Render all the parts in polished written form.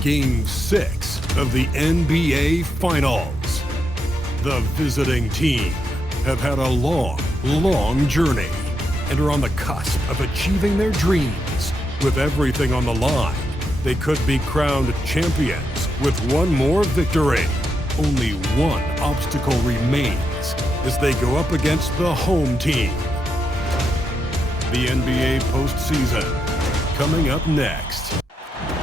Game 6 of the NBA Finals. The visiting team have had a long journey and are on the cusp of achieving their dreams. With everything on the line, they could be crowned champions with one more victory. Only one obstacle remains as they go up against the home team. The NBA postseason coming up next.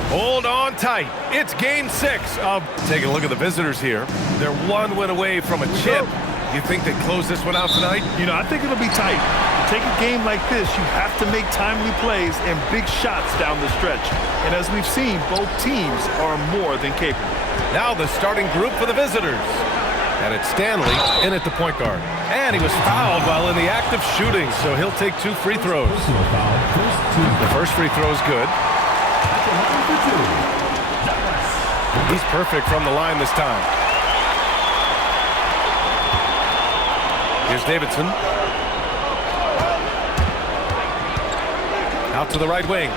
Hold on tight. It's game 6 of... Taking a look at the visitors here. They're one win away from a chip. You think they close this one out tonight? You know, I think it'll be tight. Take a game like this, you have to make timely plays and big shots down the stretch. And as we've seen, both teams are more than capable. Now the starting group for the visitors. And it's Stanley in at the point guard. And he was fouled while in the act of shooting, so he'll take 2 free throws. The first free throw is good. He's perfect from the line this time. Here's Davidson. Out to the right wing.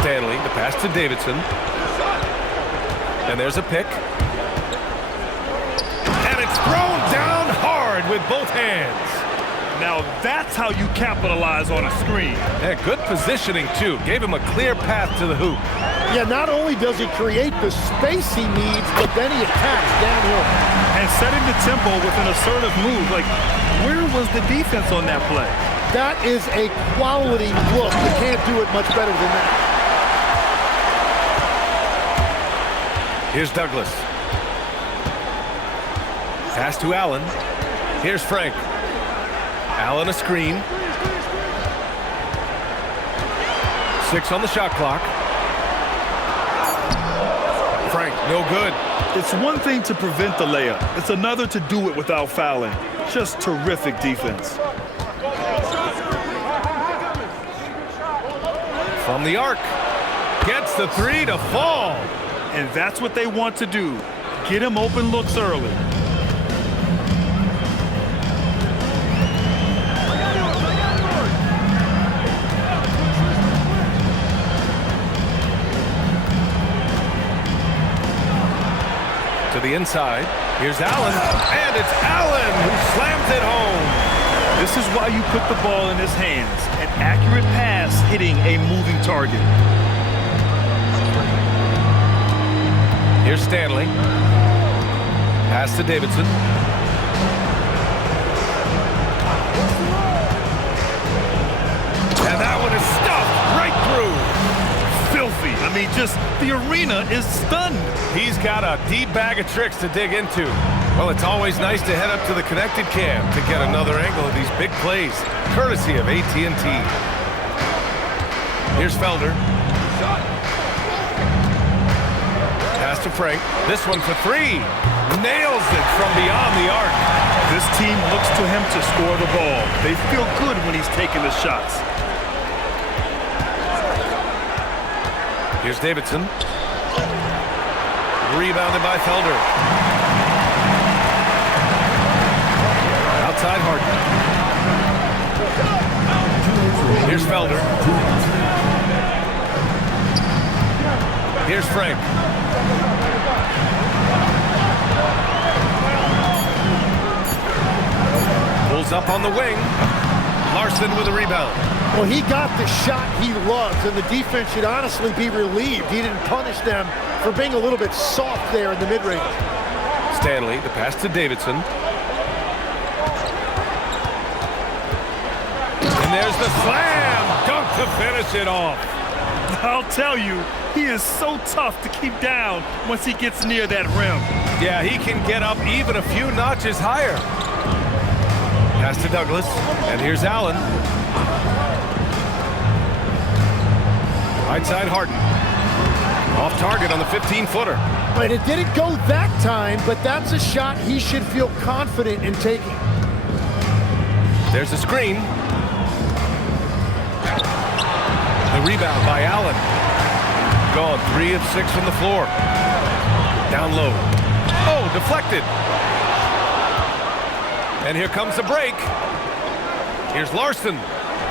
Stanley, the pass to Davidson. And there's a pick. And it's thrown down hard with both hands. Now that's how you capitalize on a screen. Yeah, good positioning, too. Gave him a clear path to the hoop. Yeah, not only does he create the space he needs, but then he attacks downhill. And setting the tempo with an assertive move. Like, where was the defense on that play? That is a quality look. You can't do it much better than that. Here's Douglas. Pass to Allen. Here's Frank. Allen a screen. 6 on the shot clock. Frank, no good. It's one thing to prevent the layup. It's another to do it without fouling. Just terrific defense. From the arc. Gets the 3 to fall. And that's what they want to do. Get him open looks early. To the inside. Here's Allen. And it's Allen who slams it home. This is why you put the ball in his hands. An accurate pass hitting a moving target. Here's Stanley. Pass to Davidson. And that one is stuffed right through. Filthy. I mean, just the arena is stunned. He's got a deep bag of tricks to dig into. Well, it's always nice to head up to the connected cam to get another angle of these big plays, courtesy of AT&T. Here's Felder. Pass to Frank. This one for 3. Nails it from beyond the arc. This team looks to him to score the ball. They feel good when he's taking the shots. Here's Davidson. Rebounded by Felder. Outside Harden. Here's Felder. Here's Frank. Pulls up on the wing. Larson with a rebound. Well, he got the shot he loves, and the defense should honestly be relieved. He didn't punish them for being a little bit soft there in the mid-range. Stanley, the pass to Davidson. And there's the slam dunk to finish it off. I'll tell you, he is so tough to keep down once he gets near that rim. Yeah, he can get up even a few notches higher. Pass to Douglas, and here's Allen. Right side Harden. Off target on the 15-footer. But it didn't go that time, but that's a shot he should feel confident in taking. There's a screen. The rebound by Allen. Gone 3 of 6 from the floor. Down low. Oh, deflected. And here comes the break. Here's Larson.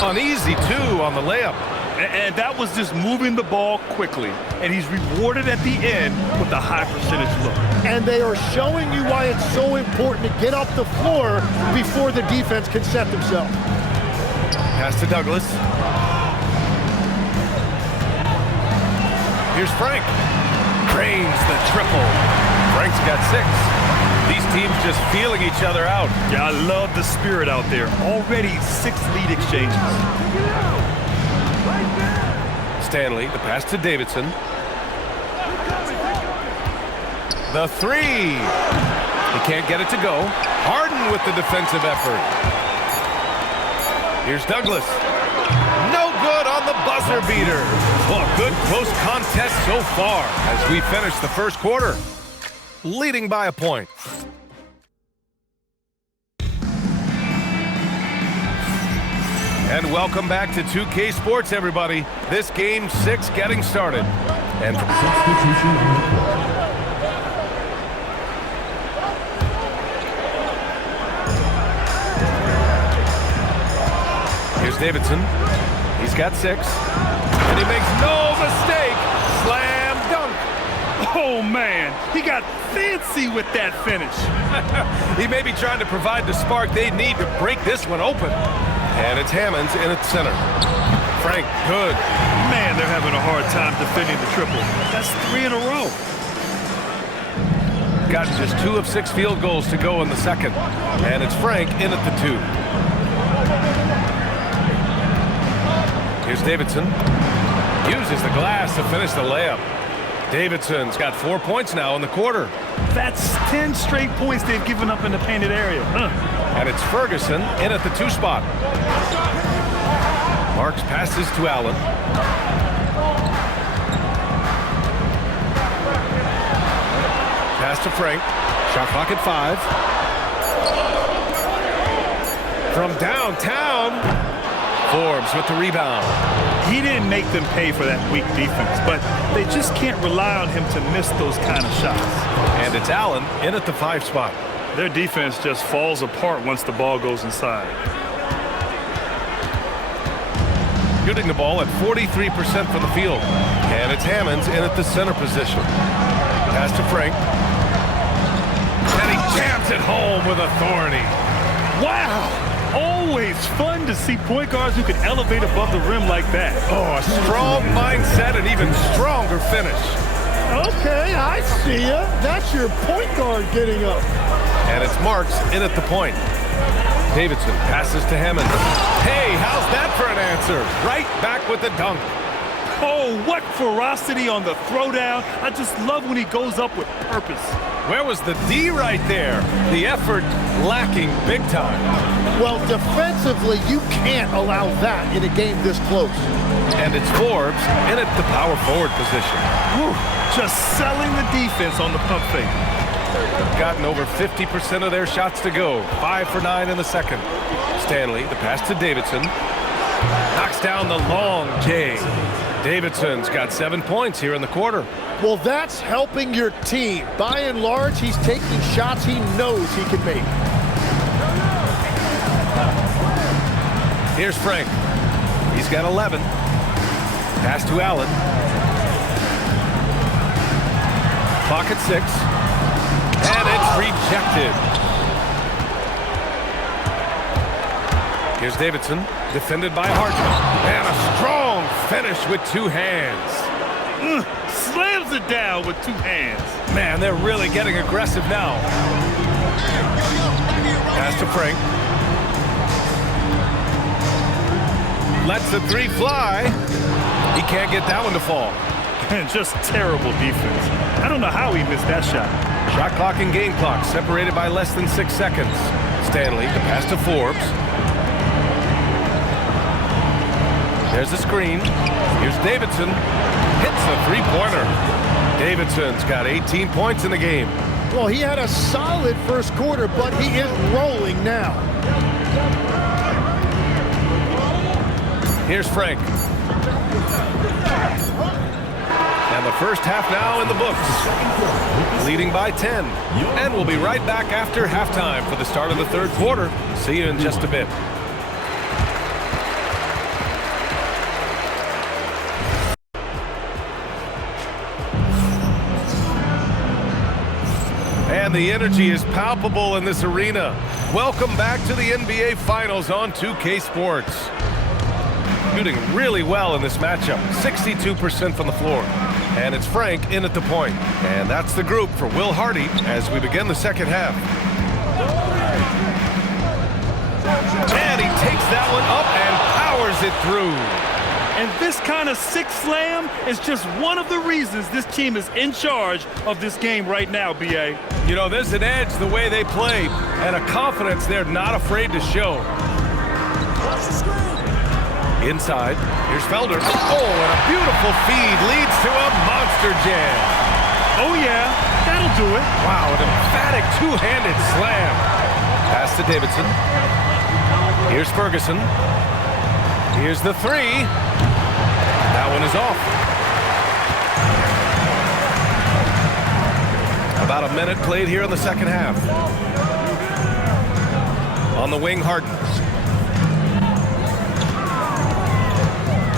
Uneasy, 2 on the layup. And that was just moving the ball quickly. And he's rewarded at the end with a high percentage look. And they are showing you why it's so important to get off the floor before the defense can set themselves. Pass to Douglas. Here's Frank. Cranes the triple. Frank's got 6. These teams just feeling each other out. Yeah, I love the spirit out there. Already 6 lead exchanges. Stanley, the pass to Davidson. The 3. He can't get it to go. Harden with the defensive effort. Here's Douglas. No good on the buzzer beater. Well, a good close contest so far as we finish the first quarter, leading by a point. And welcome back to 2K Sports, everybody. This game 6 getting started. And substitution on the court. Here's Davidson. He's got 6. And he makes no mistake. Slam dunk. Oh, man. He got fancy with that finish. He may be trying to provide the spark they need to break this one open. And it's Hammonds in at center. Frank, good. Man, they're having a hard time defending the triple. That's 3 in a row. Got just 2 of 6 field goals to go in the second. And it's Frank in at the 2. Here's Davidson. Uses the glass to finish the layup. Davidson's got 4 points now in the quarter. That's 10 straight points they've given up in the painted area. And it's Ferguson in at the 2 spot. Marks passes to Allen. Pass to Frank. Shot clock at 5. From downtown, Forbes with the rebound. He didn't make them pay for that weak defense, but they just can't rely on him to miss those kind of shots. And it's Allen in at the 5 spot. Their defense just falls apart once the ball goes inside. Shooting the ball at 43% from the field. And it's Hammonds in at the center position. Pass to Frank. And he jams it home with authority. Wow! Always fun to see point guards who can elevate above the rim like that. Oh, a strong mindset and even stronger finish. Okay, I see ya. That's your point guard getting up. And it's Marks in at the point. Davidson passes to Hammond. Hey, how's that for an answer? Right back with the dunk. Oh, what ferocity on the throwdown. I just love when he goes up with purpose. Where was the D right there? The effort lacking big time. Well, defensively, you can't allow that in a game this close. And it's Forbes in at the power forward position. Whew, just selling the defense on the pump fake. Gotten over 50% of their shots to go. 5 for 9 in the second. Stanley, the pass to Davidson. Knocks down the long J. Davidson's got 7 points here in the quarter. Well, that's helping your team. By and large, he's taking shots he knows he can make. Here's Frank. He's got 11. Pass to Allen. Clock at 6. And it's rejected. Here's Davidson, defended by Harden. And a strong finish with 2 hands. Slams it down with 2 hands. Man, they're really getting aggressive now. Pass to Frank. Lets the 3 fly. He can't get that one to fall. And just terrible defense. I don't know how he missed that shot. Shot clock and game clock separated by less than 6 seconds. Stanley, the pass to Forbes. There's the screen. Here's Davidson. Hits the 3-pointer. Davidson's got 18 points in the game. Well, he had a solid first quarter, but he is rolling now. Here's Frank. And the first half now in the books. Leading by 10. And we'll be right back after halftime for the start of the third quarter. See you in just a bit. the energy is palpable in this arena. Welcome back to the NBA Finals on 2K Sports. Shooting really well in this matchup, 62% from the floor. And it's Frank in at the point. And that's the group for Will Hardy as we begin the second half. And he takes that one up and powers it through. And this kind of sick slam is just one of the reasons this team is in charge of this game right now, B.A. You know, there's an edge the way they play and a confidence they're not afraid to show. Inside, here's Felder. Oh, and a beautiful feed leads to a monster jam. Oh, yeah, that'll do it. Wow, an emphatic two-handed slam. Pass to Davidson. Here's Ferguson. Here's the three. That one is off. About a minute played here in the second half. On the wing, Harden.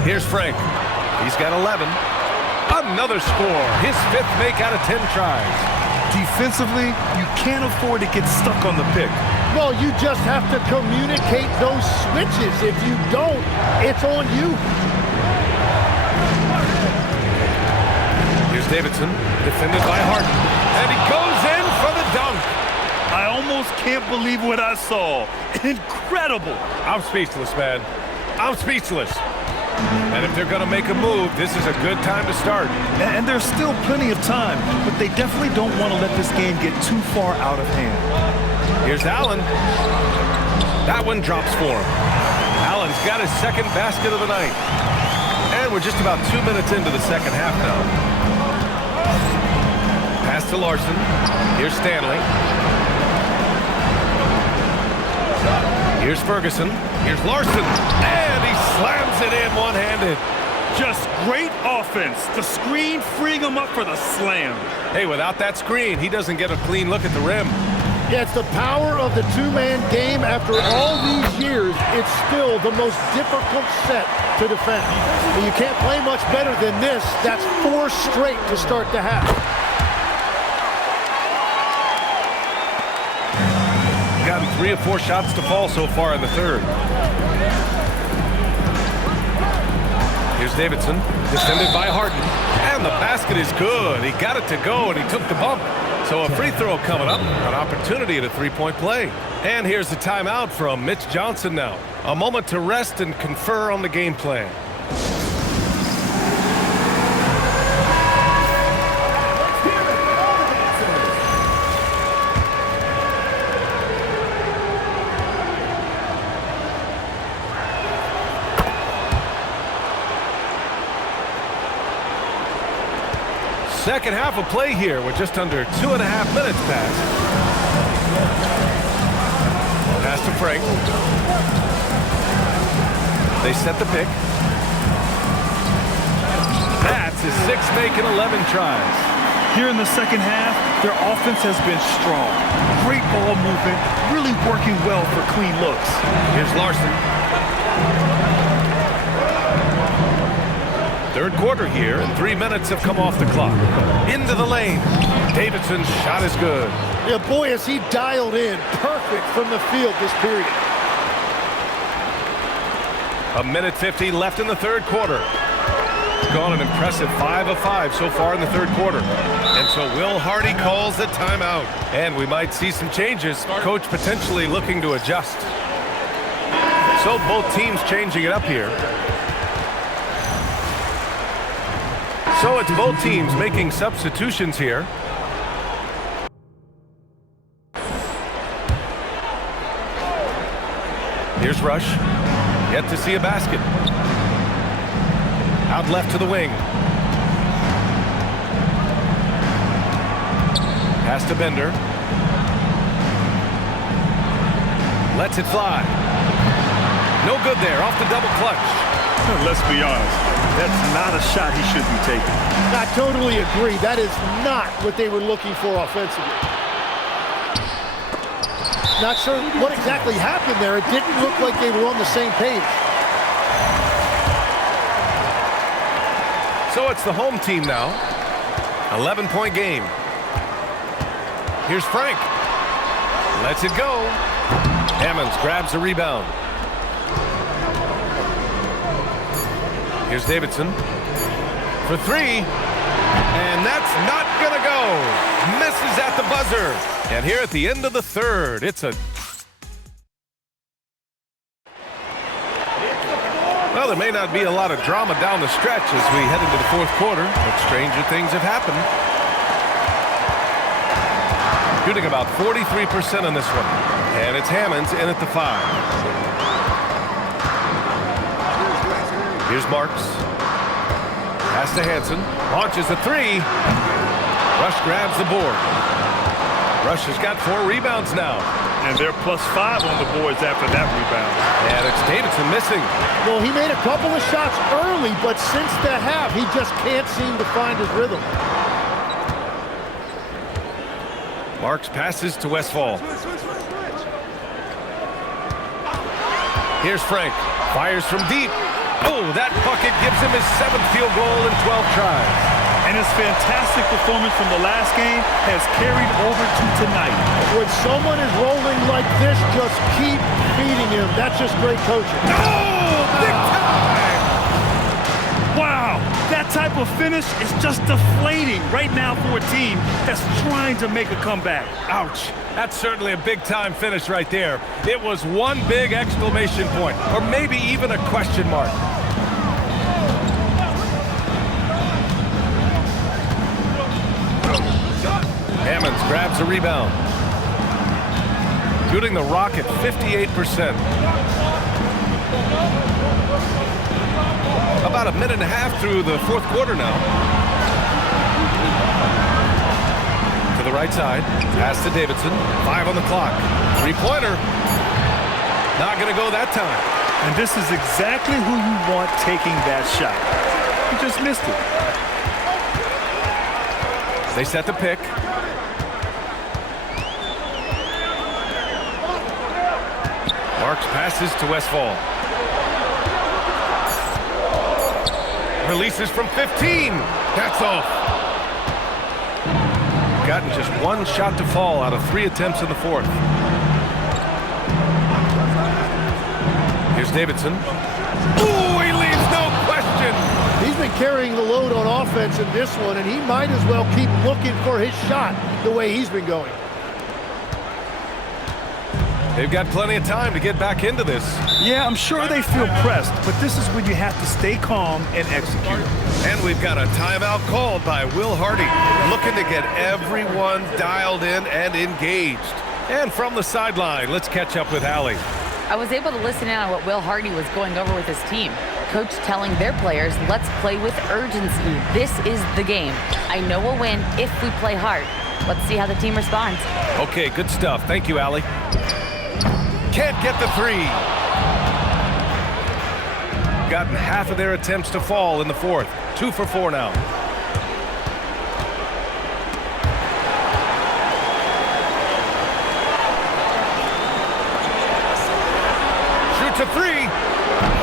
Here's Frank. He's got 11. Another score. His fifth make out of 10 tries. Defensively, you can't afford to get stuck on the pick. Well, you just have to communicate those switches. If you don't, it's on you. Here's Davidson, defended by Harden. And he goes in for the dunk. I almost can't believe what I saw. Incredible. I'm speechless, man. I'm speechless. And if they're going to make a move, this is a good time to start. And there's still plenty of time, but they definitely don't want to let this game get too far out of hand. Here's Allen. That one drops for him. Allen's got his second basket of the night. And we're just about 2 minutes into the second half now. Pass to Larson. Here's Stanley. Here's Ferguson. Here's Larson. And he slams it in one-handed. Just great offense. The screen freeing him up for the slam. Hey, without that screen, he doesn't get a clean look at the rim. Yeah, it's the power of the two-man game. After all these years, it's still the most difficult set to defend. And you can't play much better than this. That's 4 straight to start the half. Gotten 3 or 4 shots to fall so far in the third. Here's Davidson, defended by Harden. And the basket is good. He got it to go, and he took the bump. So a free throw coming up, an opportunity at a three-point play. And here's the timeout from Mitch Johnson now. A moment to rest and confer on the game plan. Second half of play here with just under 2.5 minutes passed. Pass to Frank. They set the pick. That's his 6th make in 11 tries. Here in the second half, their offense has been strong. Great ball movement, really working well for clean looks. Here's Larson. Third quarter here, and 3 minutes have come off the clock. Into the lane. Davidson's shot is good. Yeah, boy, is he dialed in. Perfect from the field this period. 1:50 left in the third quarter. It's gone an impressive 5 of 5 so far in the third quarter. And so Will Hardy calls the timeout. And we might see some changes. Coach potentially looking to adjust. So both teams changing it up here. So it's both teams making substitutions here. Here's Rush. Yet to see a basket. Out left to the wing. Pass to Bender. Lets it fly. No good there, off the double clutch. Let's be honest, that's not a shot he should be taking. I totally agree. That is not what they were looking for offensively. Not sure what exactly happened there. It didn't look like they were on the same page. So it's the home team now. 11-point game. Here's Frank. Lets it go. Hammonds grabs the rebound. Here's Davidson for three. And that's not going to go. Misses at the buzzer. And here at the end of the third, it's a... Well, there may not be a lot of drama down the stretch as we head into the fourth quarter, but stranger things have happened. Shooting about 43% on this one. And it's Hammonds in at the 5. Here's Marks. Pass to Hansen. Launches a 3. Rush grabs the board. Rush has got 4 rebounds now. And they're +5 on the boards after that rebound. And it's Davidson missing. Well, he made a couple of shots early, but since the half, he just can't seem to find his rhythm. Marks passes to Westfall. Here's Frank. Fires from deep. Oh, that bucket gives him his 7th field goal in 12 tries. And his fantastic performance from the last game has carried over to tonight. When someone is rolling like this, just keep feeding him. That's just great coaching. Oh, big time! Wow, that type of finish is just deflating right now for a team that's trying to make a comeback. Ouch. That's certainly a big-time finish right there. It was one big exclamation point, or maybe even a question mark. Hammonds grabs a rebound. Shooting the rock at 58%. About a minute and a half through the fourth quarter now. To the right side. Pass to Davidson. 5 on the clock. 3-pointer. Not going to go that time. And this is exactly who you want taking that shot. He just missed it. They set the pick. Marks passes to Westfall. Releases from 15. That's off. Gotten just 1 shot to fall out of 3 attempts in the fourth. Here's Davidson. Ooh, he leaves no question. He's been carrying the load on offense in this one, and he might as well keep looking for his shot the way he's been going. They've got plenty of time to get back into this. Yeah, I'm sure they feel pressed, but this is when you have to stay calm and execute. And we've got a timeout called by Will Hardy, looking to get everyone dialed in and engaged. And from the sideline, let's catch up with Allie. I was able to listen in on what Will Hardy was going over with his team. Coach telling their players, let's play with urgency. This is the game. I know we'll win if we play hard. Let's see how the team responds. Okay, good stuff. Thank you, Allie. Can't get the 3. Gotten half of their attempts to fall in the fourth. 2 for 4 now. Shoots a 3.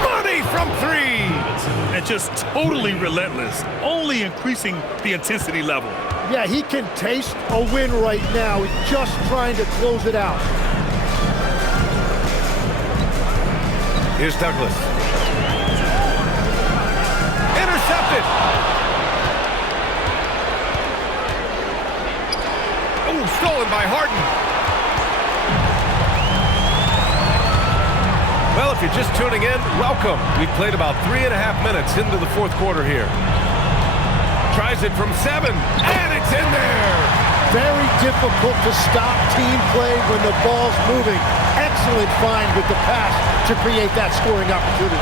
Money from 3. And just totally relentless, only increasing the intensity level. Yeah, he can taste a win right now. He's just trying to close it out. Here's Douglas. Intercepted. Oh, stolen by Harden. Well, if you're just tuning in, welcome. We've played about 3.5 minutes into the fourth quarter here. Tries it from 7, and it's in there. Very difficult to stop team play when the ball's moving. Excellent find with the pass to create that scoring opportunity.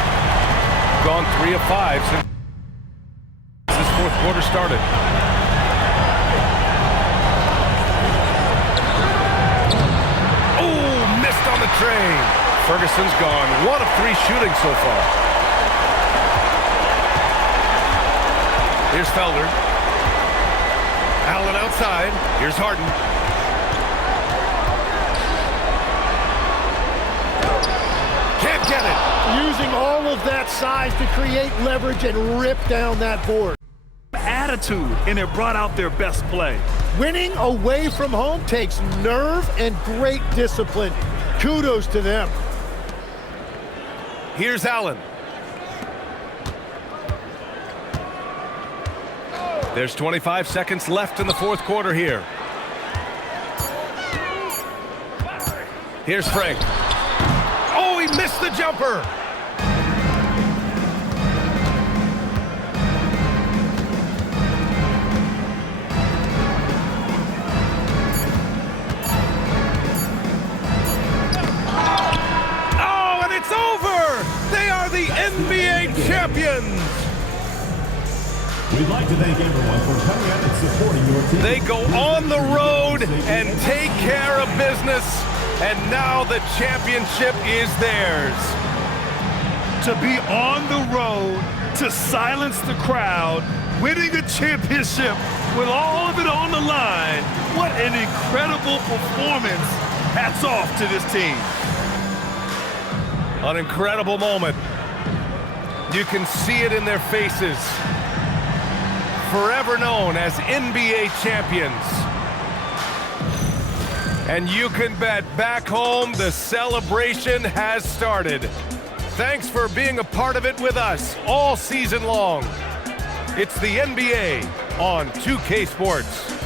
Gone 3 of 5 since this fourth quarter started. Oh, missed on the train. Ferguson's gone 1 of 3 shooting so far. Here's Felder. Allen outside. Here's Harden. Can't get it. Using all of that size to create leverage and rip down that board. attitude, and it brought out their best play. Winning away from home takes nerve and great discipline. Kudos to them. Here's Allen. There's 25 seconds left in the fourth quarter here. Here's Frank. Oh, he missed the jumper. Oh, and it's over. They are the NBA champions. We'd like to thank everyone for coming out and supporting your team. They go on the road and take care of business, and now the championship is theirs. To be on the road, to silence the crowd, winning a championship with all of it on the line. What an incredible performance. Hats off to this team. An incredible moment. You can see it in their faces. Forever known as NBA champions. And you can bet back home the celebration has started. Thanks for being a part of it with us all season long. It's the NBA on 2K Sports.